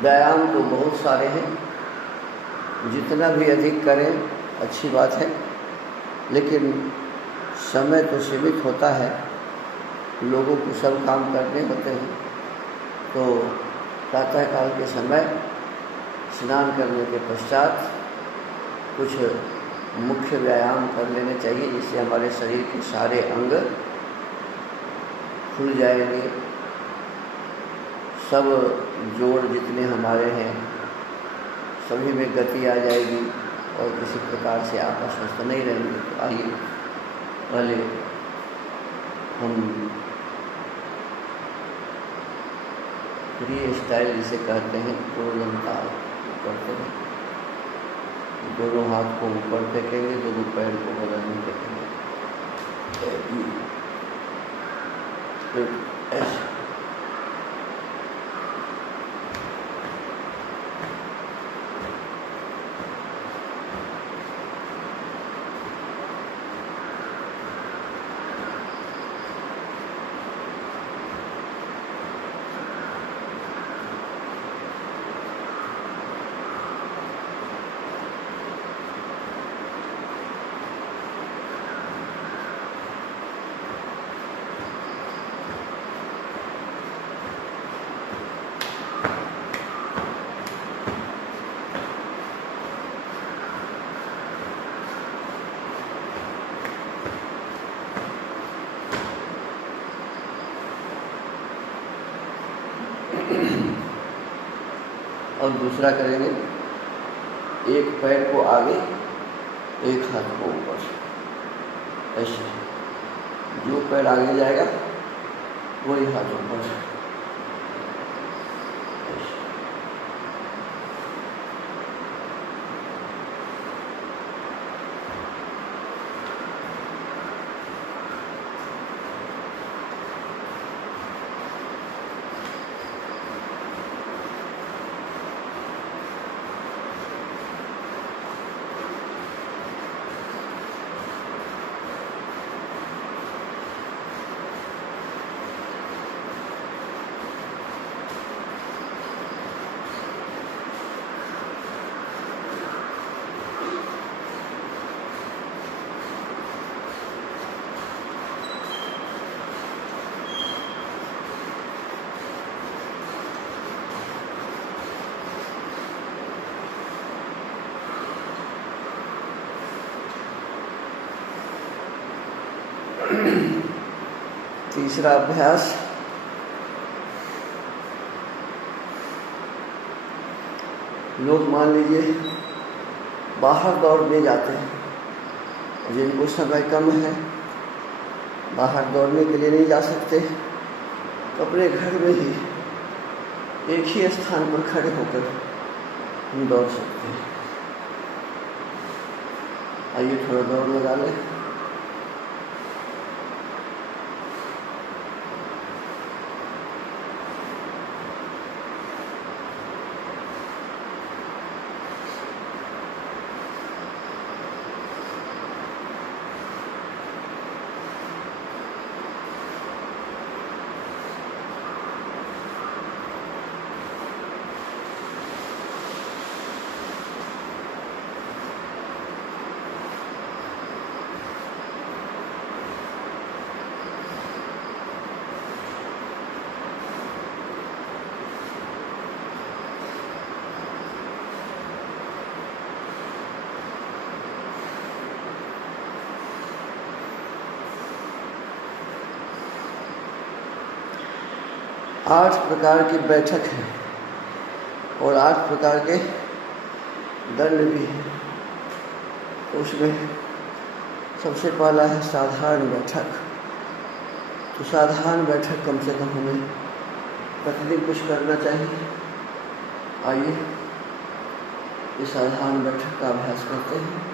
व्यायाम तो बहुत सारे हैं, जितना भी अधिक करें अच्छी बात है, लेकिन समय तो सीमित होता है, लोगों को सब काम करने होते हैं। तो प्रातःकाल के समय स्नान करने के पश्चात कुछ मुख्य व्यायाम कर लेने चाहिए, जिससे हमारे शरीर के सारे अंग खुल जाएंगे, सब जोड़ जितने हमारे हैं सभी में गति आ जाएगी और किसी प्रकार से आप अस्वस्थ नहीं रहेंगे। तो आइए पहले हम फ्री स्टाइल जिसे कहते हैं गोलंताल करते हैं। दोनों हाथ को ऊपर फेंकेंगे, दोनों पैर को बगल में फेंकेंगे, ऐसे। और दूसरा करेंगे, एक पैर को आगे, एक हाथ को ऊपर, ऐसे। जो पैर आगे जाएगा वही हाथ ऊपर, ऐसे। तीसरा अभ्यास, लोग मान लीजिए बाहर दौड़ने जाते हैं, जिनको समय कम है, बाहर दौड़ने के लिए नहीं जा सकते, तो अपने घर में ही एक ही स्थान पर खड़े होकर हम दौड़ सकते हैं। आइए थोड़ा दौड़ लगा लें। आठ प्रकार की बैठक है और 8 प्रकार के दंड भी है। उसमें सबसे पहला है साधारण बैठक। तो साधारण बैठक कम से कम हमें प्रतिदिन कुछ करना चाहिए। आइए इस साधारण बैठक का अभ्यास करते हैं।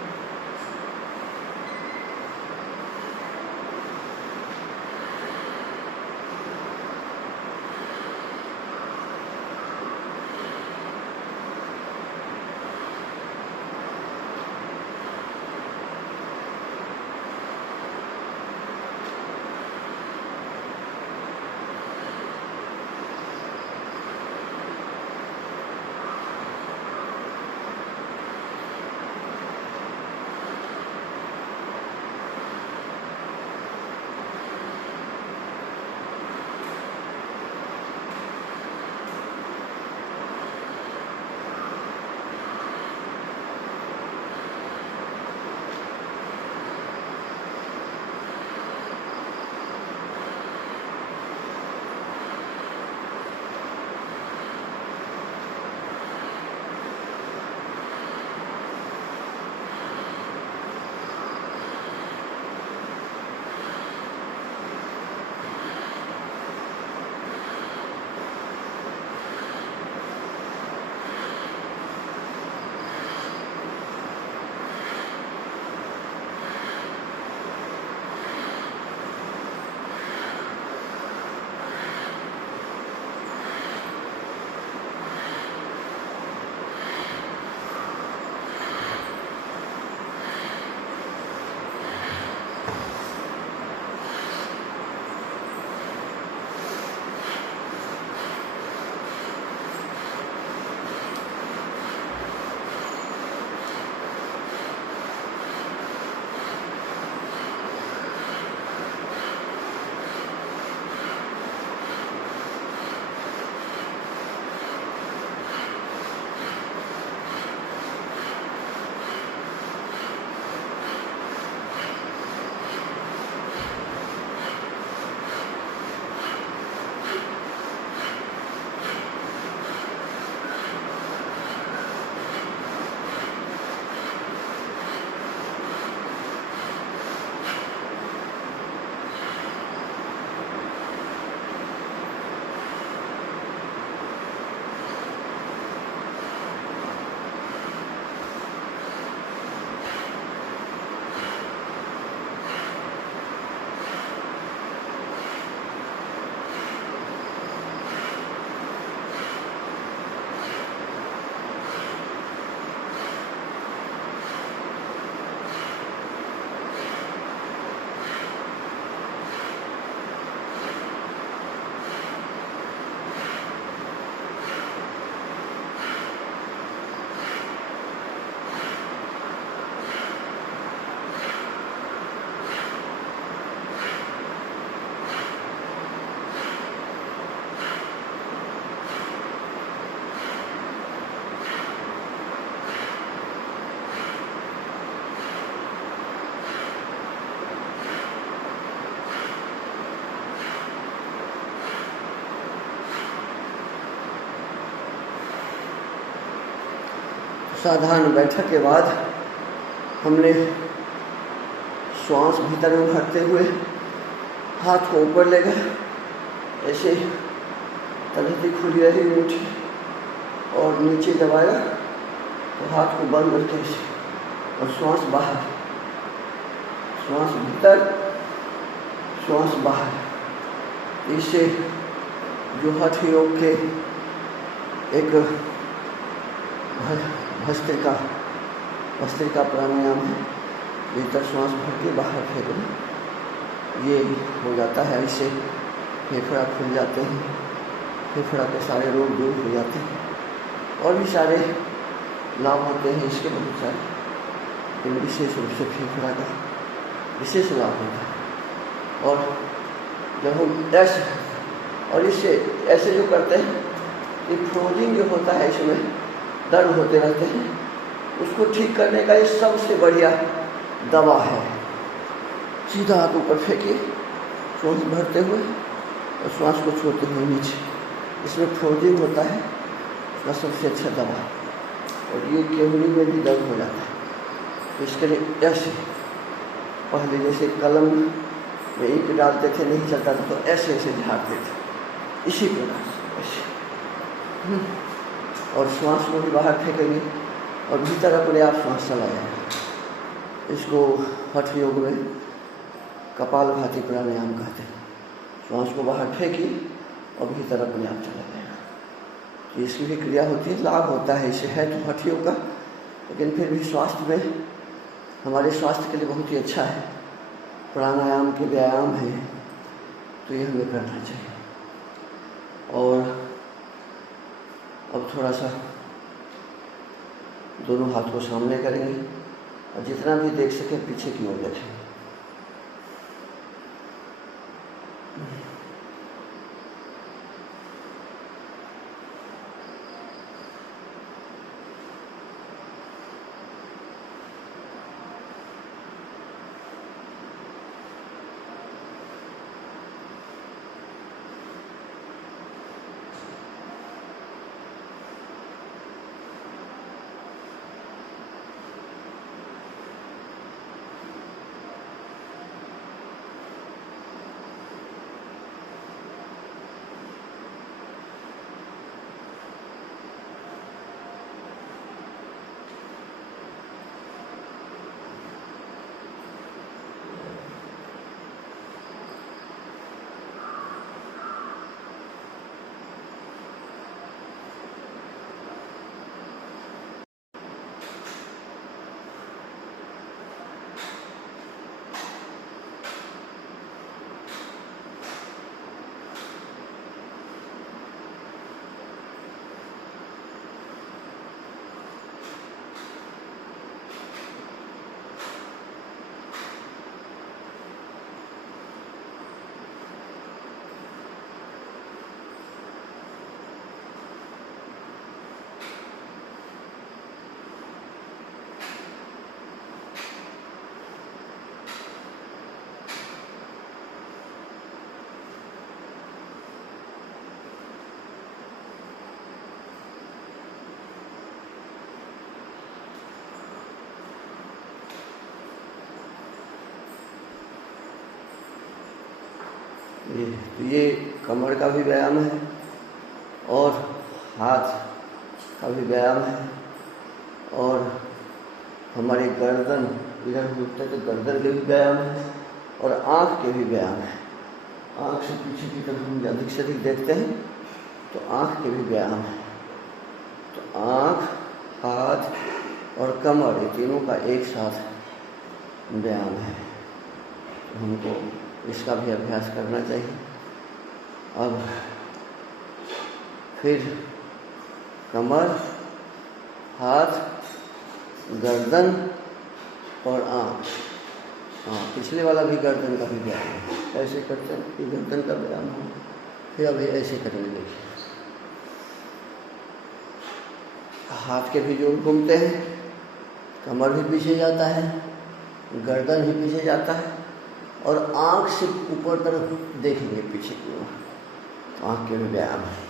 साधारण बैठक के बाद हमने श्वास भीतर में भरते हुए हाथ को ऊपर ले गए, ऐसे तलहटी खुली रही मुट्ठी, और नीचे दबाया तो हाथ को बंद करके ऐसे, और श्वास बाहर, श्वास भीतर, श्वास बाहर। इससे जो हठ योग के एक भस्त्रिका प्राणायाम है, भीतर श्वास भर के बाहर फेंकना, ये हो जाता है। इससे फेफड़ा खुल जाते हैं, फेफड़ा के सारे रोग दूर हो जाते हैं, और भी सारे लाभ होते हैं इसके बहुत सारे, लेकिन विशेष रूप से फेफड़ा का विशेष लाभ होता है। और जब हम ऐसे, और इससे ऐसे जो करते हैं, ये फ्रोजिंग जो होता है, इसमें दर्द होते रहते हैं, उसको ठीक करने का ये सबसे बढ़िया दवा है। सीधा हाथ ऊपर फेंकिए श्वास भरते हुए और श्वास को छोड़ते हुए नीचे, इसमें फ्रोजिंग होता है, उसका सबसे अच्छा दवा। और ये केवली में भी दर्द हो जाता है, तो इसके लिए ऐसे, पहले जैसे कलम में ईंट डालते थे, नहीं चलता था, तो ऐसे ऐसे झाड़ते थे, इसी प्रकार से ऐसे, और श्वास को भी बाहर फेंकेंगे और भीतर अपने आप श्वास चला जाएगा। इसको हठ योग में कपालभाति प्राणायाम कहते हैं। श्वास को बाहर फेंकी और भीतर अपने आप चला जाएगा। इसकी भी क्रिया होती है, लाभ होता है। इसे है तो हठ योग का, लेकिन फिर भी स्वास्थ्य में, हमारे स्वास्थ्य के लिए बहुत ही अच्छा है। प्राणायाम के व्यायाम है, तो ये हमें करना चाहिए। और अब थोड़ा सा दोनों हाथ को सामने करेंगे और जितना भी देख सके पीछे की ओर देखें। ये कमर का भी व्यायाम है और हाथ का भी व्यायाम है, और हमारी गर्दन इधर घूमते तो गर्दन के भी व्यायाम है, और आँख के भी व्यायाम है। आँख से पीछे की तरफ हम अधिक से अधिक देखते हैं तो आँख के भी व्यायाम है। तो आँख, हाथ और कमर, ये तीनों का एक साथ व्यायाम है। तो हमको इसका भी अभ्यास करना चाहिए। अब फिर कमर, हाथ, गर्दन और आँख। पिछले वाला भी गर्दन का भी व्यायाम है। ऐसे करते हैं कि गर्दन का व्यायाम हो, फिर अभी ऐसे करने देखिए। हाथ के भी जोड़ घूमते हैं, कमर भी पीछे जाता है, गर्दन भी पीछे जाता है, और आँख से ऊपर तरफ देखेंगे पीछे की ओर, तो आँख के भी व्यायाम है।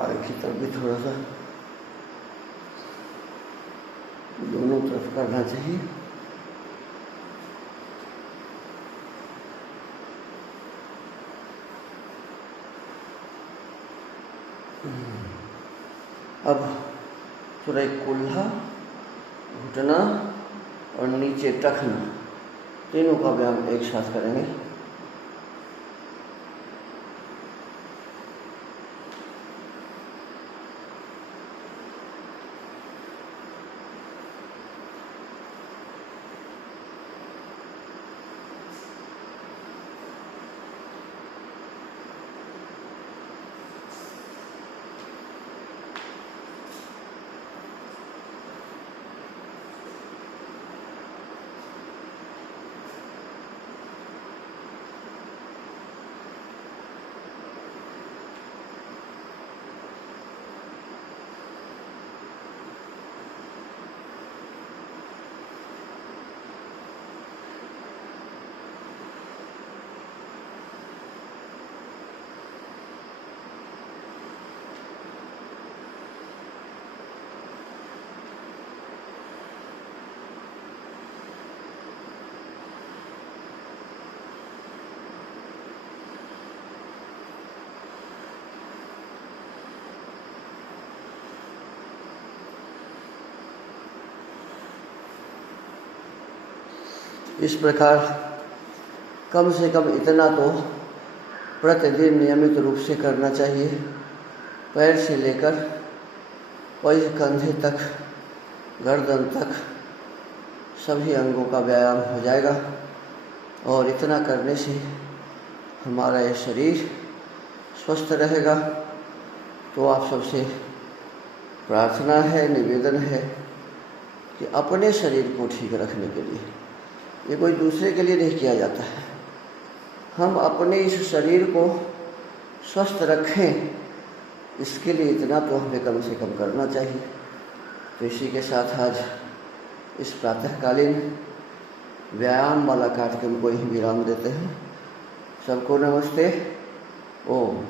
आगे की तरफ भी थोड़ा सा दोनों तरफ करना चाहिए। अब थोड़ा कुल्हा, घुटना और नीचे टखना तीनों का व्यायाम एक साथ करेंगे। इस प्रकार कम से कम इतना तो प्रतिदिन नियमित रूप से करना चाहिए। पैर से लेकर पैर कंधे तक, गर्दन तक सभी अंगों का व्यायाम हो जाएगा और इतना करने से हमारा ये शरीर स्वस्थ रहेगा। तो आप सबसे प्रार्थना है, निवेदन है कि अपने शरीर को ठीक रखने के लिए, ये कोई दूसरे के लिए नहीं किया जाता है, हम अपने इस शरीर को स्वस्थ रखें, इसके लिए इतना तो हमें कम से कम करना चाहिए। तो इसी के साथ आज इस प्रातःकालीन व्यायाम वाला कार्यक्रम को ही विराम देते हैं। सबको नमस्ते। ओम।